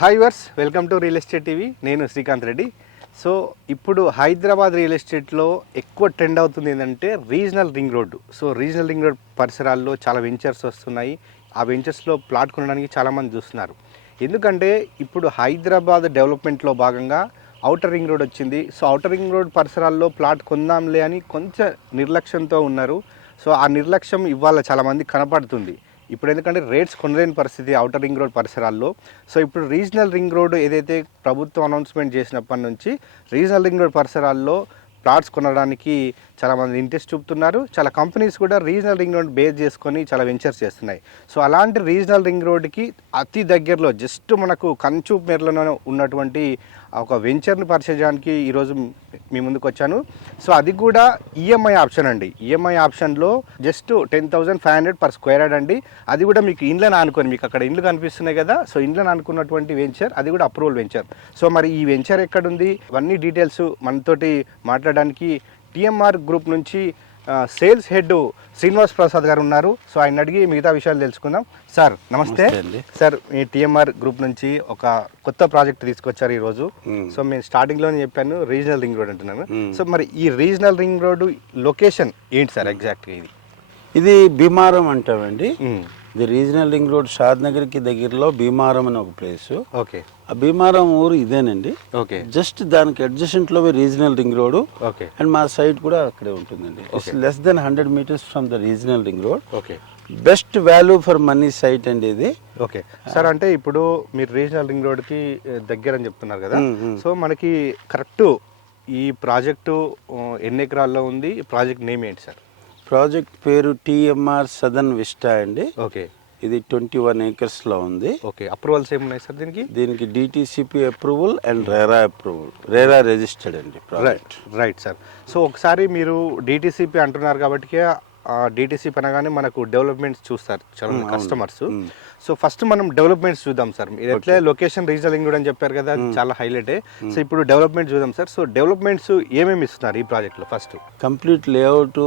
Hi viewers, welcome to real estate TV. నేను Srikanth Reddy. So ఇప్పుడు Hyderabad real ఎస్టేట్లో ఎక్కువ ట్రెండ్ అవుతుంది ఏంటంటే regional ring road. So regional ring road పరిసరాల్లో చాలా వెంచర్స్ వస్తున్నాయి. ఆ వెంచర్స్లో ప్లాట్ కొనడానికి చాలామంది చూస్తున్నారు. ఎందుకంటే ఇప్పుడు హైదరాబాద్ డెవలప్మెంట్లో భాగంగా ఔటర్ రింగ్ రోడ్ వచ్చింది. సో ఔటర్ రింగ్ రోడ్ పరిసరాల్లో ప్లాట్ కొందాంలే అని కొంచెం నిర్లక్ష్యంతో ఉన్నారు. సో ఆ నిర్లక్ష్యం ఇవాళ చాలామంది కనపడుతుంది. ఇప్పుడు ఎందుకంటే రేట్స్ కొనలేని పరిస్థితి ఔటర్ రింగ్ రోడ్ పరిసరాల్లో. సో ఇప్పుడు రీజనల్ రింగ్ రోడ్ ఏదైతే ప్రభుత్వం అనౌన్స్మెంట్ చేసినప్పటి నుంచి రీజనల్ రింగ్ రోడ్ పరిసరాల్లో ప్లాట్స్ కొనడానికి చాలామంది ఇంట్రెస్ట్ చూపుతున్నారు. చాలా కంపెనీస్ కూడా రీజనల్ రింగ్ రోడ్ బేస్ చేసుకొని చాలా వెంచర్స్ చేస్తున్నాయి. సో అలాంటి రీజనల్ రింగ్ రోడ్కి అతి దగ్గరలో జస్ట్ మనకు కంచూపు మేరలోనే ఉన్నటువంటి ఒక వెంచర్ని పరిచయించడానికి ఈరోజు మీ ముందుకు వచ్చాను. సో అది కూడా ఈఎంఐ ఆప్షన్ అండి. ఈఎంఐ ఆప్షన్లో జస్ట్ 10,500 పర్ స్క్వేర్ యార్డ్ అండి. అది కూడా మీకు ఇండ్లను ఆనుకొని, మీకు అక్కడ ఇండ్లు కనిపిస్తున్నాయి కదా, సో ఇండ్లను అనుకున్నటువంటి వెంచర్, అది కూడా అప్రూవల్ వెంచర్. సో మరి ఈ వెంచర్ ఎక్కడుంది, ఇవన్నీ డీటెయిల్స్ మనతోటి మాట్లాడడానికి టీఎంఆర్ గ్రూప్ నుంచి సేల్స్ హెడ్ శ్రీనివాస్ ప్రసాద్ గారు ఉన్నారు. సో ఆయన అడిగి మిగతా విషయాలు తెలుసుకుందాం. సార్ నమస్తే. సార్ మీ టీఎంఆర్ గ్రూప్ నుంచి ఒక కొత్త ప్రాజెక్ట్ తీసుకొచ్చారు ఈరోజు. సో నేను స్టార్టింగ్లోనే చెప్పాను రీజనల్ రింగ్ రోడ్ అంటున్నాను. సో మరి ఈ రీజనల్ రింగ్ రోడ్ లొకేషన్ ఏంటి సార్ ఎగ్జాక్ట్గా? ఇది భీమారం అంటామండి. ఇది రీజనల్ రింగ్ రోడ్ షాద్ నగర్ కి దగ్గరలో భీమారం అని ఒక ప్లేస్. ఓకే. ఆ భీమారం ఊరు ఇదేనండి. ఓకే. జస్ట్ దానికి అడ్జసెంట్ లో regional ring road. Okay. And మా సైట్ కూడా అక్కడే ఉంటుందండి. Less than 100 meters from the regional ring road. Okay. Best value for money site అండి ఇది. ఓకే సార్, అంటే ఇప్పుడు మీరు రీజనల్ రింగ్ రోడ్ కి దగ్గర అని చెప్తున్నారు కదా, సో మనకి కరెక్ట్ ఈ ప్రాజెక్టు ఎన్ని ఎకరాల్లో ఉంది, ప్రాజెక్ట్ నేమ్ ఏంటి సార్? ప్రాజెక్ట్ పేరు టీఎంఆర్ సదర్న్ విస్టా అండి. ఓకే. ఇది 21 acres లో ఉంది. ఓకే. అప్రూవల్స్ ఏమున్నాయి సార్ దీనికి DTCP approval and RERA approval, RERA registered అండి. Right sir. సో ఒకసారి మీరు డిటిసిపి అంటున్నారు కాబట్టి డిటిసిపి అనగానే మనకు డెవలప్మెంట్స్ చూస్తారు చాలా కస్టమర్స్. సో ఫస్ట్ మనం డెవలప్మెంట్స్ చూద్దాం సార్. మీరు ఎట్లా లొకేషన్ రీజనల్ రింగ్ రోడ్ అని చెప్పారు కదా, చాలా హైలైట్. సో ఇప్పుడు డెవలప్మెంట్ చూద్దాం సార్. సో డెవలప్మెంట్స్ ఏమేమి ఇస్తున్నారు ఈ ప్రాజెక్ట్ లో? First complete layout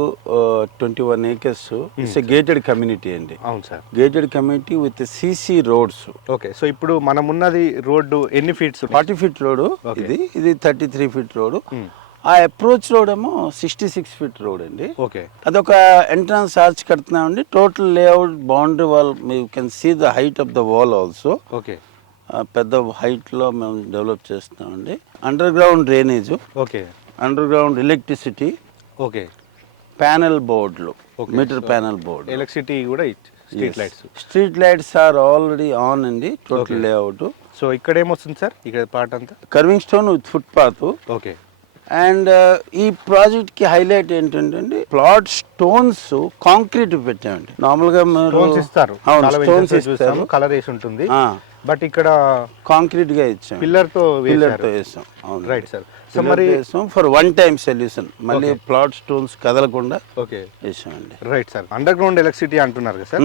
21 acres. It's gated community అండి. అవును sir. Gated community with CC roads. Okay. So ఇప్పుడు మనం ఉన్నది రోడ్డు ఎన్ని ఫీట్స్? 40 feet road. ఇది 33 feet రోడ్. ఆ అప్రోచ్ రోడ్ ఏమో 66 feet రోడ్ అండి. ఓకే. అదొక ఎంట్రన్స్ ఆర్చ్ కడుతున్నామండి. Total layout boundary wall, you can see the height of the wall also. Okay. పెద్ద హైట్ లో మేము డెవలప్ చేస్తున్నామండి. Underground drainage. Okay. Underground electricity. Okay. Panel బోర్డులు, meter panel board, electricity కూడా, street lights are already on అండి. Total layout. So ఇక్కడ ఏమొస్తుంది సార్? ఇక్కడ పార్ట్ అంతా carving stone with foot path. Okay. And ఈ ప్రాజెక్ట్ కి హైలైట్ ఏంటంటే ప్లాట్ స్టోన్స్ కాంక్రీట్ పెట్టామండి. నార్మల్ గా స్టోన్స్ ఇస్తారు, కలర్ వేసి ఉంటుంది, బట్ ఇక్కడ కాంక్రీట్ గా ఇచ్చాం. పిల్లర్ తో వేసాం. Right sir. సో మరి ఫర్ వన్ టైం సొల్యూషన్, మళ్ళీ ప్లాట్ స్టోన్స్ కదలకుండా ఓకే వేసామండి. Right sir. Underground electricity అంటున్నారు కదా సార్.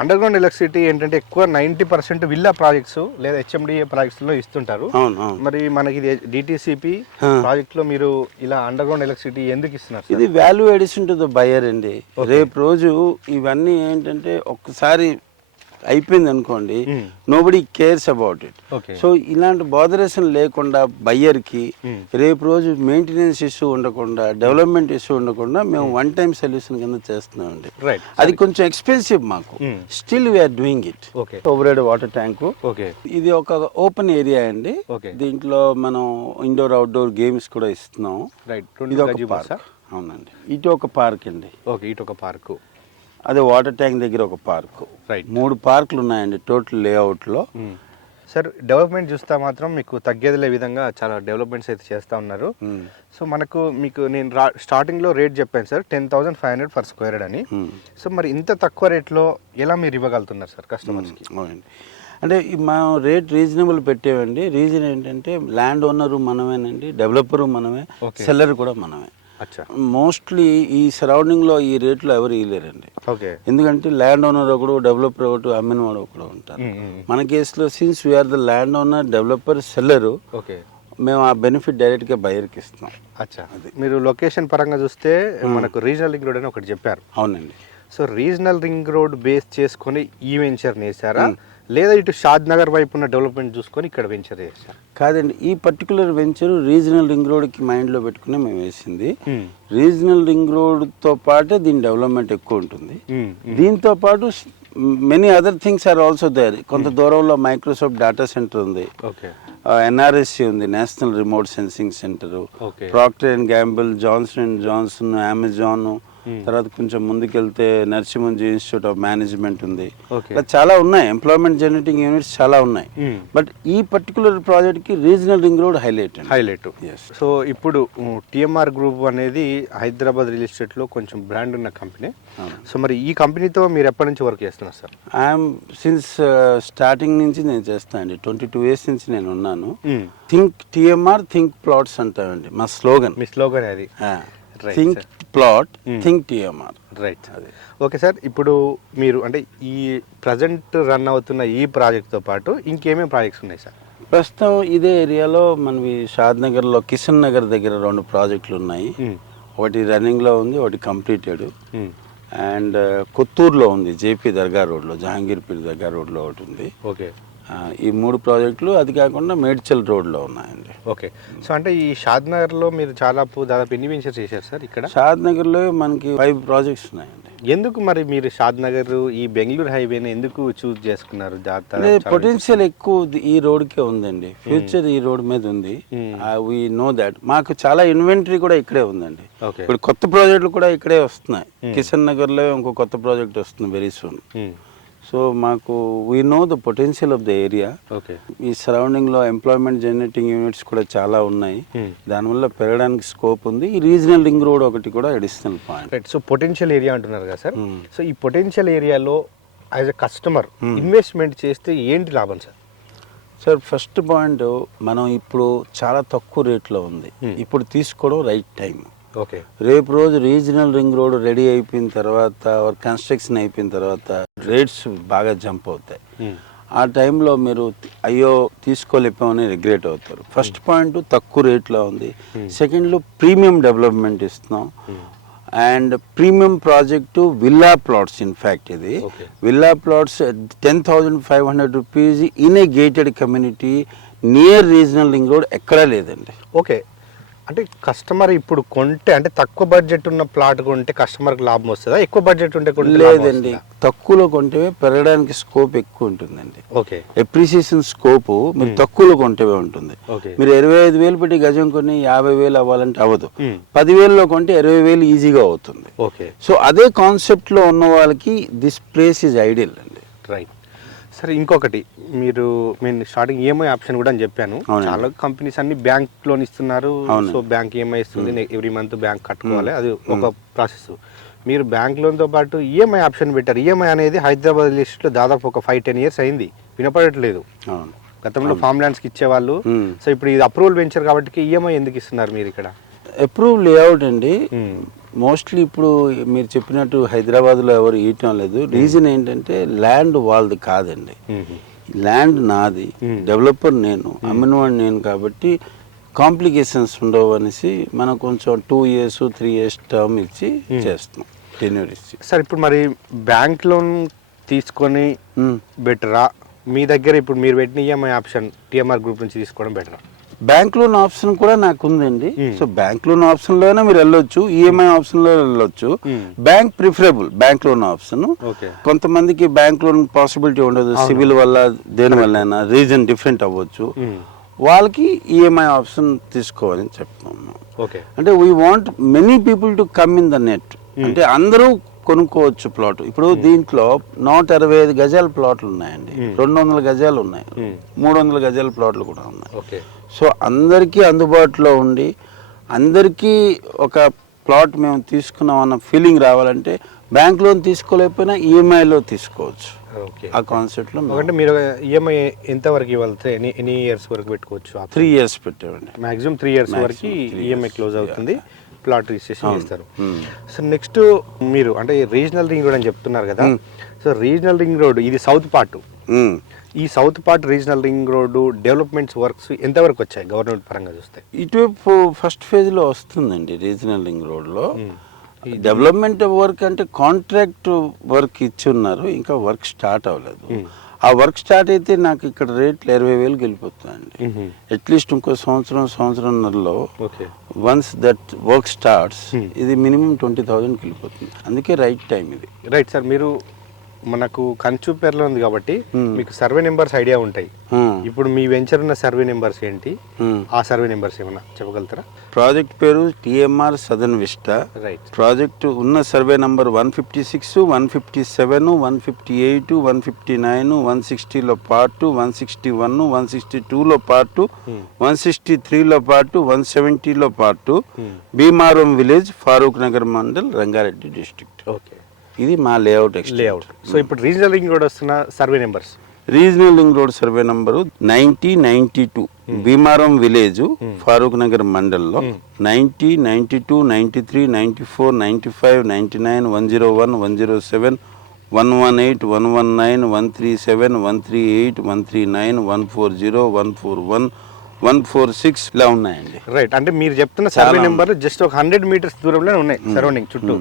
అండర్ గ్రౌండ్ ఎలక్ట్రిసిటీ ఏంటంటే ఎక్కువ 90% విల్లా ప్రాజెక్ట్స్ లేదా హెచ్ఎండిఏ ప్రాజెక్ట్స్ లో ఇస్తుంటారు. మరి మనకి డిటిసిపి ప్రాజెక్ట్ లో మీరు ఇలా అండర్ గ్రౌండ్ ఎలక్ట్రిసిటీ ఎందుకు ఇస్తున్నారు? ఇది value addition to the buyer అండి. రేపు రోజు ఇవన్నీ ఏంటంటే ఒక్కసారి అయిపోయింది అనుకోండి, nobody cares about it. So ఇలాంటి బోదరేషన్ లేకుండా బయ్యర్ కి రేపు రోజు మెయింటెనెన్స్ ఇష్యూ ఉండకుండా, డెవలప్మెంట్ ఇష్యూ ఉండకుండా మేము వన్ టైం సొల్యూషన్ కింద చేస్తున్నామండి. అది కొంచెం ఎక్స్పెన్సివ్ మాకు, still we're doing it. Over water tank. ఇది ఒక ఓపెన్ ఏరియా అండి. దీంట్లో మనం ఇండోర్ అవుట్డోర్ గేమ్స్ కూడా ఇస్తున్నాం. ఇది ఒక పార్క్. అవునండి. ఇటు ఒక పార్క్ అండి. ఇటు ఒక పార్క్, అదే వాటర్ ట్యాంక్ దగ్గర ఒక పార్క్. 3 పార్కులు ఉన్నాయండి టోటల్ లేఅవుట్ లో. సార్ డెవలప్మెంట్ చూస్తే మాత్రం మీకు తగ్గేదిలే విధంగా చాలా డెవలప్మెంట్స్ అయితే చేస్తా ఉన్నారు. సో మీకు నేను స్టార్టింగ్ లో రేట్ చెప్పాను సార్, 10,500 పర్ స్క్వేర్ యార్డ్ అని. సో మరి ఇంత తక్కువ రేట్లో ఎలా మీరు ఇవ్వగలుగుతున్నారు సార్ కస్టమర్స్ కి? అవునండి. అంటే మనం రేట్ రీజనబుల్ పెట్టేవండి. రీజన్ ఏంటంటే ల్యాండ్ ఓనరు మనమేనండి, డెవలపరు మనమే, సెల్లర్ కూడా మనమే. మోస్ట్లీ ఈ సరౌండింగ్ లో ఈ రేట్లో ఎవరు ఇవ్వలేరండి. ఎందుకంటే ల్యాండ్ ఓనర్ ఒకడు, డెవలపర్ ఒకటి, అమ్మిన వాడు ఒకడు ఉంటారు. మన కేసులో since we're the land owner, developer, seller, మేము ఆ బెనిఫిట్ డైరెక్ట్ గా బయర్కి ఇస్తున్నాం. మీరు లొకేషన్ పరంగా చూస్తే మనకు రీజనల్ రింగ్ రోడ్ అని ఒకటి చెప్పారు. అవునండి. So regional ring road base చేసుకుని ఈ వెంచర్ వేసారా, లేదా ఇటు షాద్ నగర్ వైపు ఉన్న డెవలప్మెంట్ చూసుకొని ఇక్కడ వెంచర్ చేస్తారు? కాదండి, ఈ పర్టికులర్ వెంచర్ రీజనల్ రింగ్ రోడ్కి మైండ్లో పెట్టుకుని మేము వేసింది. రీజనల్ రింగ్ రోడ్తో పాటే దీని డెవలప్మెంట్ ఎక్కువ ఉంటుంది. దీంతో పాటు many other things are also there. కొంత దూరంలో మైక్రోసాఫ్ట్ డేటా సెంటర్ ఉంది, ఎన్ఆర్ఎస్సి ఉంది, national remote sensing centre, Procter and Gamble, Johnson and Johnson, Amazon, తర్వాత కొంచెం ముందుకెళ్తే నరసింహంజీ ఇన్స్టిట్యూట్ ఆఫ్ మేనేజ్మెంట్ ఉంది. చాలా ఉన్నాయి, ఎంప్లాయ్మెంట్ జనరేటింగ్ యూనిట్స్ చాలా ఉన్నాయి. బట్ ఈ పర్టికులర్ ప్రాజెక్ట్ కి regional ring road highlight. So ఇప్పుడు టిఎంఆర్ గ్రూప్ అనేది హైదరాబాద్ రియల్ ఎస్టేట్ లో కొంచెం బ్రాండ్ ఉన్న కంపెనీ. సో మరి ఈ కంపెనీతో మీరు ఎప్పటి నుంచి వర్క్ చేస్తున్నారు సార్? ఐఎమ్ సిన్స్ స్టార్టింగ్ నుంచి నేను చేస్తాను అండి. 22 years నుంచి నేను ఉన్నాను. థింక్ టిఎంఆర్, థింక్ ప్లాట్స్ అంటామండి మా స్లోగన్. మీ స్లోగన్ అది, think plot, think TMR. Right. Okay sir, ఇప్పుడు మీరు అంటే ఈ ప్రజెంట్ రన్ అవుతున్న ఈ ప్రాజెక్ట్తో పాటు ఇంకేమేమి ప్రాజెక్ట్స్ ఉన్నాయి సార్? ప్రస్తుతం ఇదే ఏరియాలో మనవి షాద్ నగర్లో కిషన్ నగర్ దగ్గర 2 ప్రాజెక్టులు ఉన్నాయి. ఒకటి రన్నింగ్లో ఉంది, ఒకటి కంప్లీటెడ్. అండ్ కొత్తూరులో ఉంది, జేపీ దర్గా రోడ్లో, జహాంగీర్పీర్ దర్గా రోడ్లో ఒకటి ఉంది. ఓకే. ఈ 3 ప్రాజెక్టులు, అది కాకుండా మేడ్చల్ రోడ్లో ఉన్నాయండి. ఓకే. సో అంటే ఈ షాద్ నగర్లో మీరు దాదాపు ఎన్ని వెంచర్స్ చేశారు సార్ ఇక్కడ? షాద్ నగర్లో మనకి 5 ప్రాజెక్ట్స్ ఉన్నాయండి. ఎందుకు మరి మీరు షాద్ నగర్ ఈ బెంగళూరు హైవేని ఎందుకు చూస్ చేసుకున్నారు? పొటెన్షియల్ ఎక్కువ ఈ రోడ్కే ఉందండి, ఫ్యూచర్ ఈ రోడ్ మీద ఉంది. We know that. మాకు చాలా ఇన్వెంటరీ కూడా ఇక్కడే ఉందండి. ఇప్పుడు కొత్త ప్రాజెక్టులు కూడా ఇక్కడే వస్తున్నాయి. కిషన్ నగర్లో ఇంకో కొత్త ప్రాజెక్ట్ వస్తుంది వెరీ సూన్. సో మాకు we know the potential of the area. ఈ సరౌండింగ్ లో ఎంప్లాయ్మెంట్ జనరేటింగ్ యూనిట్స్ కూడా చాలా ఉన్నాయి, దానివల్ల పెరగడానికి స్కోప్ ఉంది. ఈ రీజనల్ రింగ్ రోడ్ ఒకటి కూడా additional point. So potential area అంటున్నారు కదా సార్. సో ఈ పొటెన్షియల్ ఏరియాలో యాజ్ ఎ కస్టమర్ ఇన్వెస్ట్మెంట్ చేస్తే ఏంటి లాభం సార్? సార్ ఫస్ట్ పాయింట్, మనం ఇప్పుడు చాలా తక్కువ రేట్లో ఉంది, ఇప్పుడు తీసుకోవడం రైట్ టైం. ఓకే. రేపు రోజు రీజనల్ రింగ్ రోడ్ రెడీ అయిపోయిన తర్వాత, కన్స్ట్రక్షన్ అయిపోయిన తర్వాత రేట్స్ బాగా జంప్ అవుతాయి. ఆ టైంలో మీరు అయ్యో తీసుకోలేపామని రిగ్రెట్ అవుతారు. ఫస్ట్ పాయింట్ తక్కువ రేట్లో ఉంది. సెకండ్లో ప్రీమియం డెవలప్మెంట్ ఇస్తున్నాం. And premium project villa plots. In fact ఇది villa plots 10,500 rupees in a gated community near regional ring road ఎక్కడా లేదండి. ఓకే. అంటే కస్టమర్ ఇప్పుడు కొంటే, అంటే తక్కువ బడ్జెట్ ఉన్న ప్లాట్ కొంటే కస్టమర్కి లాభం వస్తుందా? ఎక్కువ బడ్జెట్ ఉంటే లేదండి, తక్కువలో కొంటే పెరగడానికి స్కోప్ ఎక్కువ ఉంటుందండి. ఓకే. ఎప్రిసియేషన్ స్కోప్ మీరు తక్కువలో కొంటే ఉంటుంది. మీరు 25,000 పెట్టి గజం కొని 50,000 అవ్వాలంటే అవ్వదు. 10,000లో కొంటే 20,000 ఈజీగా అవుతుంది. ఓకే. సో అదే కాన్సెప్ట్ లో ఉన్న వాళ్ళకి దిస్ ప్లేస్ ఈజ్ ఐడియల్ అండి. రైట్. సరే, ఇంకొకటి, మీరు నేను స్టార్టింగ్ ఈఎంఐ ఆప్షన్ కూడా అని చెప్పాను. చాలా కంపెనీస్ అన్ని బ్యాంక్ లోన్ ఇస్తున్నారు. సో బ్యాంక్ ఈఎంఐ ఇస్తుంది, ఎవ్రీ మంత్ బ్యాంక్ కట్టుకోవాలి, అది ఒక ప్రాసెస్. మీరు బ్యాంక్ లోన్ తో పాటు ఈఎంఐ ఆప్షన్ పెట్టారు. ఈఎంఐ అనేది హైదరాబాద్ లిస్ట్ లో దాదాపు ఒక 5-10 years అయింది, వినపడట్లేదు. గతంలో ఫామ్ ల్యాండ్స్కి ఇచ్చేవాళ్ళు. సో ఇప్పుడు ఇది అప్రూవల్ వెంచర్ కాబట్టి ఈఎంఐ ఎందుకు ఇస్తున్నారు మీరు ఇక్కడ? అప్రూవ్ లేఅవుట్ అండి. మోస్ట్లీ ఇప్పుడు మీరు చెప్పినట్టు హైదరాబాద్లో ఎవరు ఇవ్వటం లేదు. రీజన్ ఏంటంటే ల్యాండ్ వాళ్ళది కాదండి, ల్యాండ్ నాది, డెవలపర్ నేను, అమ్మినవాడు నేను. కాబట్టి కాంప్లికేషన్స్ ఉండవు అనేసి మనం కొంచెం 2 years 3 years టర్మ్ ఇచ్చి చేస్తున్నాం, టెన్యూర్ ఇచ్చి. సార్ ఇప్పుడు మరి బ్యాంక్ లోన్ తీసుకొని బెటరా, మీ దగ్గర ఇప్పుడు మీరు పెట్టిన ఈఎంఐ ఆప్షన్ టిఎంఆర్ గ్రూప్ నుంచి తీసుకోవడం బెటరా? బ్యాంక్ లోన్ ఆప్షన్ కూడా నాకు ఉందండి. సో బ్యాంక్ లోన్ ఆప్షన్ లోనే మీరు వెళ్ళొచ్చు, ఈఎంఐ ఆప్షన్ లో వెళ్ళొచ్చు. Bank preferable, bank loan option. కొంతమందికి బ్యాంక్ లోన్ పాసిబిలిటీ ఉండదు, సివిల్ వల్ల దేని వల్ల రీజన్ డిఫరెంట్ అవ్వచ్చు, వాళ్ళకి ఈఎంఐ ఆప్షన్ తీసుకోవాలని చెప్తున్నాను. అంటే we want many people to come in the net, అంటే అందరూ కొనుక్కోవచ్చు ప్లాట్. ఇప్పుడు దీంట్లో 125 గజాల ప్లాట్లు ఉన్నాయండి, 200 గజాలు ఉన్నాయి, 300 గజాల ప్లాట్లు కూడా ఉన్నాయి. సో అందరికీ అందుబాటులో ఉండి అందరికీ ఒక ప్లాట్ మేము తీసుకున్నాం అన్న ఫీలింగ్ రావాలంటే బ్యాంక్ లోన్ తీసుకోలేకపోయినా ఈఎంఐలో తీసుకోవచ్చు. ఆ కాన్సెప్ట్ లో అంటే మీరు ఈఎంఐ ఎంత వరకు ఇవ్వాలి, ఎన్ని ఇయర్స్ వరకు పెట్టుకోవచ్చు? 3 years పెట్టామండి, మాక్సిమం 3 years వరకు ఈఎంఐ క్లోజ్ అవుతుంది, ప్లాట్ రిజిస్ట్రేషన్ చేస్తారు. సో నెక్స్ట్ మీరు అంటే రీజనల్ రింగ్ రోడ్ అని చెప్తున్నారు కదా. సో రీజనల్ రింగ్ రోడ్ ఇది సౌత్ పార్ట్. ఈ south part regional ring road developments works ఎంతవరకు వచ్చాయి గవర్నమెంట్ పరంగా చూస్తే? ఇటువైపు ఫస్ట్ ఫేజ్ లో వస్తుందండి రీజనల్ రింగ్ రోడ్ లో. డెవలప్మెంట్ వర్క్ అంటే కాంట్రాక్ట్ వర్క్ ఇచ్చి ఉన్నారు, ఇంకా వర్క్ స్టార్ట్ అవ్వలేదు. ఆ వర్క్ స్టార్ట్ అయితే నాకు ఇక్కడ రేట్లు 20,000కి వెళ్ళిపోతుందండి. అట్లీస్ట్ ఇంకో సంవత్సరంన్నరలో వన్స్ దట్ వర్క్ స్టార్ట్స్ ఇది మినిమం 20,000కి వెళ్ళిపోతుంది. అందుకే రైట్ టైం ఇది. రైట్ సార్, మీరు మనకు కంచుపేర్లో ఉంది కాబట్టి మీకు సర్వే నెంబర్స్ ఐడియా ఉంటాయి. ఇప్పుడు మీ వెంచర్ ఉన్న సర్వే నెంబర్స్ ఏంటి, ఆ సర్వే నెంబర్స్ ఏమన్నా చెప్పగలుగుతారా? ప్రాజెక్ట్ పేరు TMR southern vista. Right. Project ఉన్న సర్వే నంబర్ 156, 157, 158, 159, 160లో పార్ట్ 161, 162లో పార్ట్ 163లో పార్ట్ 170లో part Bhimaram village, Farooq Nagar mandal, Rangareddy district. Okay, ఇది మా లేఅవుట్. సో ఇప్పుడు రీజనల్ రింగ్ రోడ్ వస్తున్న survey numbers. Regional ring road survey number 9092 Bhimaram village, Farooq Nagar మండల్లో 90, 92, 93, 94, 95, 99, 101, 107, 118, 119, 137, 138, 139, 140, 141, 146 ఇలా ఉన్నాయండి. రైట్, అంటే మీరు చెప్తున్న సర్వే నెంబర్ జస్ట్ ఒక 100 మీటర్స్ దూరంలోనే ఉన్నాయి సరౌండింగ్ చుట్టూ.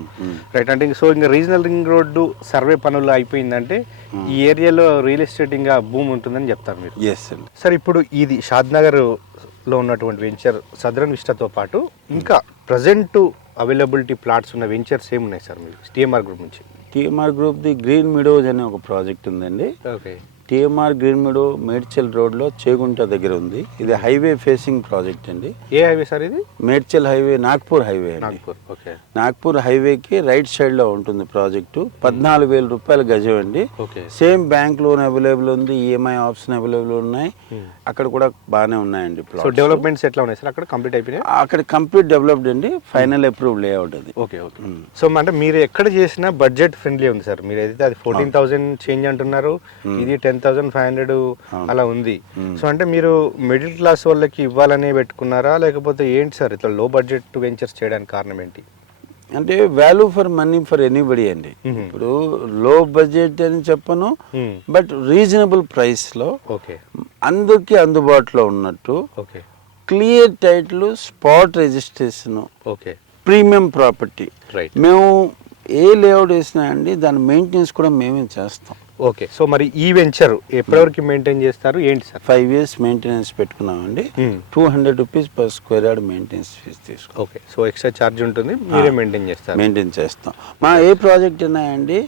రైట్, అంటే సో ఇంకా రీజనల్ రింగ్ రోడ్డు సర్వే పనులు అయిపోయిందంటే ఈ ఏరియాలో రియల్ ఎస్టేట్ ఇంకా భూమి ఉంటుందని చెప్తారు మీరు. ఎస్ అండి. సార్, ఇప్పుడు ఇది షాద్నగర్ లో ఉన్నటువంటి వెంచర్ సదరన్ విస్టాతో పాటు ఇంకా ప్రజెంట్ అవైలబిలిటీ ప్లాట్స్ ఉన్న వెంచర్స్ ఏమున్నాయి సార్ మీరు TMR గ్రూప్ నుంచి? TMR group the green meadows అనే ఒక ప్రాజెక్ట్ ఉందండి. Okay. TMR green meadow Medchal రోడ్లో చేగుంట దగ్గర ఉంది. ఇది హైవే ఫేసింగ్ ప్రాజెక్ట్ అండి. ఏ హైవే సార్ ఇది? మేడ్చల్ హైవే, నాగ్పూర్ హైవే అండి. నాగ్పూర్. ఓకే. నాగ్పూర్ హైవేకి రైట్ సైడ్లో ఉంటుంది ప్రాజెక్టు. 14,000 రూపాయల గజం అండి. Okay. Same bank loan available ఉంది, EMI ఆప్షన్ అవైలబుల్ ఉన్నాయి. అక్కడ కూడా బాగానే ఉన్నాయండి. సో డెవలప్మెంట్స్ ఎట్లా ఉన్నాయి సార్ అక్కడ? కంప్లీట్ అయిపోయినాయి? అక్కడ కంప్లీట్ డెవలప్డ్ అండి. ఫైనల్ అప్రూవ్ లేఅవుట్ అది. ఓకే. ఓకే. సో అంటే మీరు ఎక్కడ చేసినా బడ్జెట్ ఫ్రెండ్లీ ఉంది సార్. మీరు ఏదైతే అది 14,000 చేంజ్ అంటున్నారు, ఇది 10,500 అలా ఉంది. సో అంటే మీరు మిడిల్ క్లాస్ వాళ్ళకి ఇవ్వాలని పెట్టుకున్నారా, లేకపోతే ఏంటి సార్ ఇట్లా లో బడ్జెట్ వెంచర్స్ చేయడానికి కారణం ఏంటి? అంటే value for money for anybody అండి. ఇప్పుడు లో బడ్జెట్ అని చెప్పను, బట్ రీజనబుల్ ప్రైస్ లో అందరికి అందుబాటులో ఉన్నట్టు, clear title, spot registration, premium property. మేము ఏ లేఅవుట్ వేసినా అండి దాని మెయింటెనెన్స్ కూడా మేమే చేస్తాం. ఓకే. సో మరి ఈ వెంచర్ ఎప్పటివరకు మెయింటైన్ చేస్తారు ఏంటి సార్? 5 years మెయింటెనెన్స్ పెట్టుకున్నామండి. 200 rupees per square yard maintenance fee తీసుకుంటాం. ఓకే. సో ఎక్స్ట్రా ఛార్జ్ ఉంటుంది, మీరే మెయింటైన్ చేస్తారు? మెయింటైన్ చేస్తాం. మా ఏ ప్రాజెక్ట్ అయినా అండి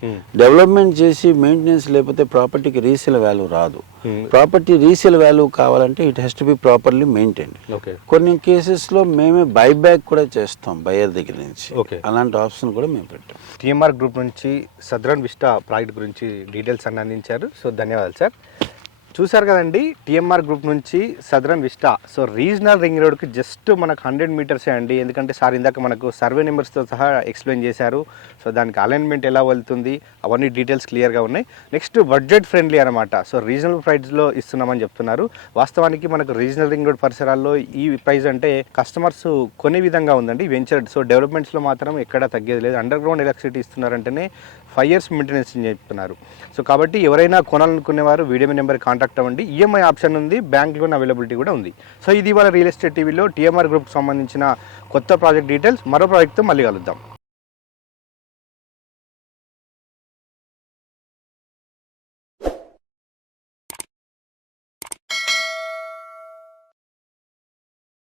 డెవలప్మెంట్ చేసి మెయింటెనెన్స్ లేకపోతే ప్రాపర్టీకి రీసేల్ వాల్యూ రాదు. ప్రాపర్టీ రీసేల్ వాల్యూ కావాలంటే it has to be properly maintained. కొన్ని కేసెస్లో మేమే బైబ్యాక్ కూడా చేస్తాం బయర్ దగ్గర నుంచి. అలాంటి ఆప్షన్ కూడా మేము పెట్టాం. TMR గ్రూప్ నుంచి సదరన్ విస్టా ప్రాజెక్ట్ గురించి డీటెయిల్స్ అన్ని అందించారు. సో ధన్యవాదాలు సార్. చూసారు కదండి, TMR గ్రూప్ నుంచి southern vista. So regional ring రోడ్కి జస్ట్ మనకు 100 మీటర్సే అండి. ఎందుకంటే సార్ ఇందాక మనకు సర్వే నెంబర్స్తో సహా ఎక్స్ప్లెయిన్ చేశారు. సో దానికి అలైన్మెంట్ ఎలా వెళ్తుంది అవన్నీ డీటెయిల్స్ క్లియర్గా ఉన్నాయి. నెక్స్ట్ బడ్జెట్ ఫ్రెండ్లీ అనమాట. సో రీజనల్ ప్రైస్లో ఇస్తున్నామని చెప్తున్నారు. వాస్తవానికి మనకు రీజనల్ రింగ్ రోడ్ పరిసరాల్లో ఈ ప్రైస్ అంటే కస్టమర్స్ కొనే విధంగా ఉందండి వెంచర్. సో డెవలప్మెంట్స్లో మాత్రం ఎక్కడా తగ్గేది లేదు. అండర్ గ్రౌండ్ ఎలక్ట్రిసిటీ ఇస్తున్నారంటేనే 5 years మెయింటెనెన్స్ చెప్తున్నారు. సో కాబట్టి ఎవరైనా కొనాలనుకునేవారు వీడియో నెంబర్ కాంటాక్ట్ అవ్వండి. EMI ఆప్షన్ ఉంది, బ్యాంక్ లోన్ అవైలబిలిటీ కూడా ఉంది. సో ఇది ఇవాళ రియల్ ఎస్టేట్ టీవీలో TMR గ్రూప్కి సంబంధించిన కొత్త ప్రాజెక్ట్ డీటెయిల్స్. మరో ప్రాజెక్ట్తో మళ్ళీ కలుద్దాం.